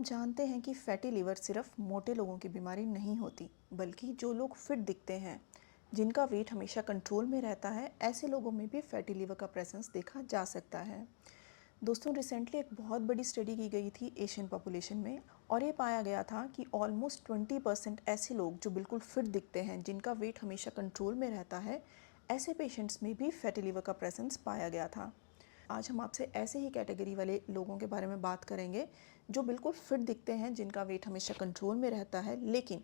आप जानते हैं कि फैटी लिवर सिर्फ मोटे लोगों की बीमारी नहीं होती, बल्कि जो लोग फिट दिखते हैं, जिनका वेट हमेशा कंट्रोल में रहता है, ऐसे लोगों में भी फैटी लिवर का प्रेजेंस देखा जा सकता है। दोस्तों, रिसेंटली एक बहुत बड़ी स्टडी की गई थी एशियन पॉपुलेशन में, और ये पाया गया था कि ऑलमोस्ट 20% ऐसे लोग जो बिल्कुल फिट दिखते हैं, जिनका वेट हमेशा कंट्रोल में रहता है, ऐसे पेशेंट्स में भी फैटी लिवर का प्रेजेंस पाया गया था। आज हम आपसे ऐसे ही कैटेगरी वाले लोगों के बारे में बात करेंगे जो बिल्कुल फिट दिखते हैं, जिनका वेट हमेशा कंट्रोल में रहता है, लेकिन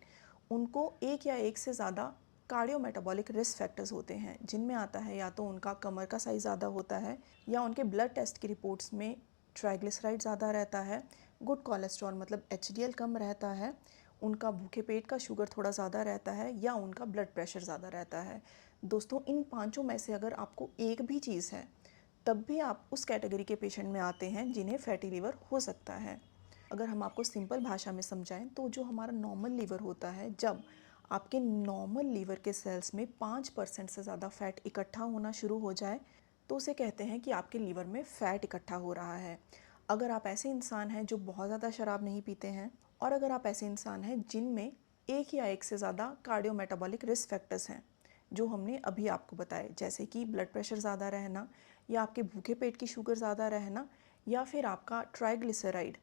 उनको एक या एक से ज़्यादा कार्डियोमेटाबॉलिक रिस्क फैक्टर्स होते हैं, जिनमें आता है या तो उनका कमर का साइज़ ज़्यादा होता है, या उनके ब्लड टेस्ट की रिपोर्ट्स में ट्राइग्लिसराइड ज़्यादा रहता है, गुड कोलेस्ट्रॉल मतलब HDL कम रहता है, उनका भूखे पेट का शुगर थोड़ा ज़्यादा रहता है, या उनका ब्लड प्रेशर ज़्यादा रहता है। दोस्तों, इन पांचों में से अगर आपको एक भी चीज़ है, तब भी आप उस कैटेगरी के पेशेंट में आते हैं जिन्हें फैटी लीवर हो सकता है। अगर हम आपको सिंपल भाषा में समझाएं तो जो हमारा नॉर्मल लीवर होता है, जब आपके नॉर्मल लीवर के सेल्स में 5% से ज़्यादा फैट इकट्ठा होना शुरू हो जाए, तो उसे कहते हैं कि आपके लीवर में फ़ैट इकट्ठा हो रहा है। अगर आप ऐसे इंसान हैं जो बहुत ज़्यादा शराब नहीं पीते हैं, और अगर आप ऐसे इंसान हैं जिनमें एक या एक से ज़्यादा कार्डियोमेटाबॉलिक रिस्क फैक्टर्स हैं, जो हमने अभी आपको बताए, जैसे कि ब्लड प्रेशर ज़्यादा रहना, या आपके भूखे पेट की शुगर ज़्यादा रहना, या फिर आपका ट्राइग्लिसराइड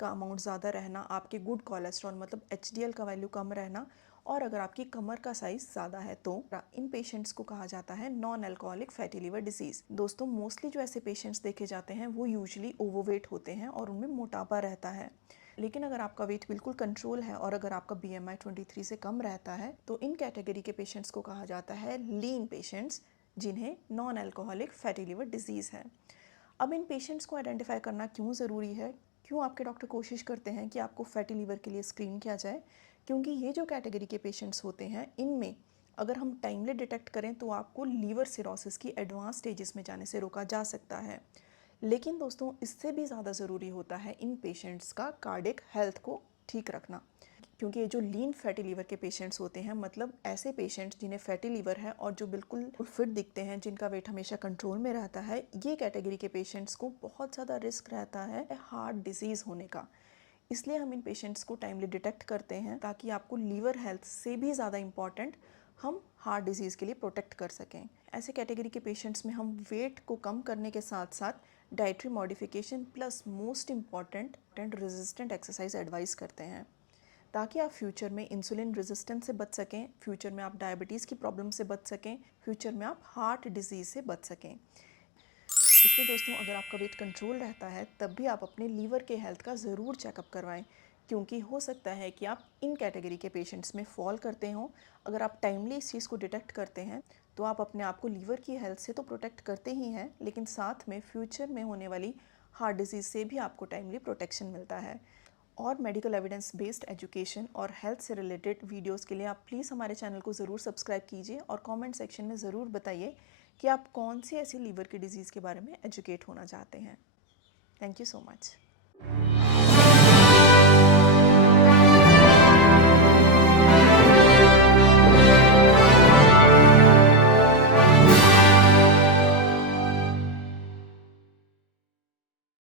का अमाउंट ज़्यादा रहना, आपके गुड कोलेस्ट्रॉल मतलब HDL का वैल्यू कम रहना, और अगर आपकी कमर का साइज़ ज़्यादा है, तो इन पेशेंट्स को कहा जाता है non alcoholic fatty liver disease. दोस्तों, मोस्टली जो ऐसे पेशेंट्स देखे जाते हैं वो यूजुअली ओवरवेट होते हैं और उनमें मोटापा रहता है। लेकिन अगर आपका वेट बिल्कुल कंट्रोल है और अगर आपका BMI 23 से कम रहता है, तो इन कैटेगरी के पेशेंट्स को कहा जाता है लीन पेशेंट्स, जिन्हें non alcoholic fatty liver disease है। अब इन पेशेंट्स को आइडेंटिफाई करना क्यों ज़रूरी है, क्यों आपके डॉक्टर कोशिश करते हैं कि आपको फैटी लीवर के लिए स्क्रीन किया जाए? क्योंकि ये जो कैटेगरी के पेशेंट्स होते हैं, इनमें अगर हम टाइमली डिटेक्ट करें तो आपको लीवर सिरोसिस की एडवांस स्टेजेस में जाने से रोका जा सकता है। लेकिन दोस्तों, इससे भी ज़्यादा ज़रूरी होता है इन पेशेंट्स का कार्डियक हेल्थ को ठीक रखना, क्योंकि ये जो लीन फैटी लीवर के पेशेंट्स होते हैं, मतलब ऐसे पेशेंट्स जिन्हें फैटी लीवर है और जो बिल्कुल फिट दिखते हैं, जिनका वेट हमेशा कंट्रोल में रहता है, ये कैटेगरी के पेशेंट्स को बहुत ज़्यादा रिस्क रहता है हार्ट डिजीज़ होने का। इसलिए हम इन पेशेंट्स को टाइमली डिटेक्ट करते हैं, ताकि आपको लीवर हेल्थ से भी ज़्यादा इम्पॉर्टेंट हम हार्ट डिजीज़ के लिए प्रोटेक्ट कर सकें। ऐसे कैटेगरी के पेशेंट्स में हम वेट को कम करने के साथ साथ dietary modification plus most important resistant exercise advice करते हैं, ताकि आप फ्यूचर में इंसुलिन रेजिस्टेंस से बच सकें, फ्यूचर में आप डायबिटीज़ की प्रॉब्लम से बच सकें, फ्यूचर में आप हार्ट डिजीज़ से बच सकें। इसलिए दोस्तों, अगर आपका वेट कंट्रोल रहता है, तब भी आप अपने लीवर के हेल्थ का ज़रूर चेकअप करवाएं, क्योंकि हो सकता है कि आप इन कैटेगरी के पेशेंट्स में फॉल करते हों। अगर आप टाइमली इस चीज़ को डिटेक्ट करते हैं, तो आप अपने आप को लीवर की हेल्थ से तो प्रोटेक्ट करते ही हैं, लेकिन साथ में फ्यूचर में होने वाली हार्ट डिजीज़ से भी आपको टाइमली प्रोटेक्शन मिलता है। और मेडिकल एविडेंस बेस्ड एजुकेशन और हेल्थ से रिलेटेड वीडियोस के लिए आप प्लीज़ हमारे चैनल को ज़रूर सब्सक्राइब कीजिए, और कमेंट सेक्शन में ज़रूर बताइए कि आप कौन सी ऐसी लीवर की डिज़ीज़ के बारे में एजुकेट होना चाहते हैं। Thank you so much.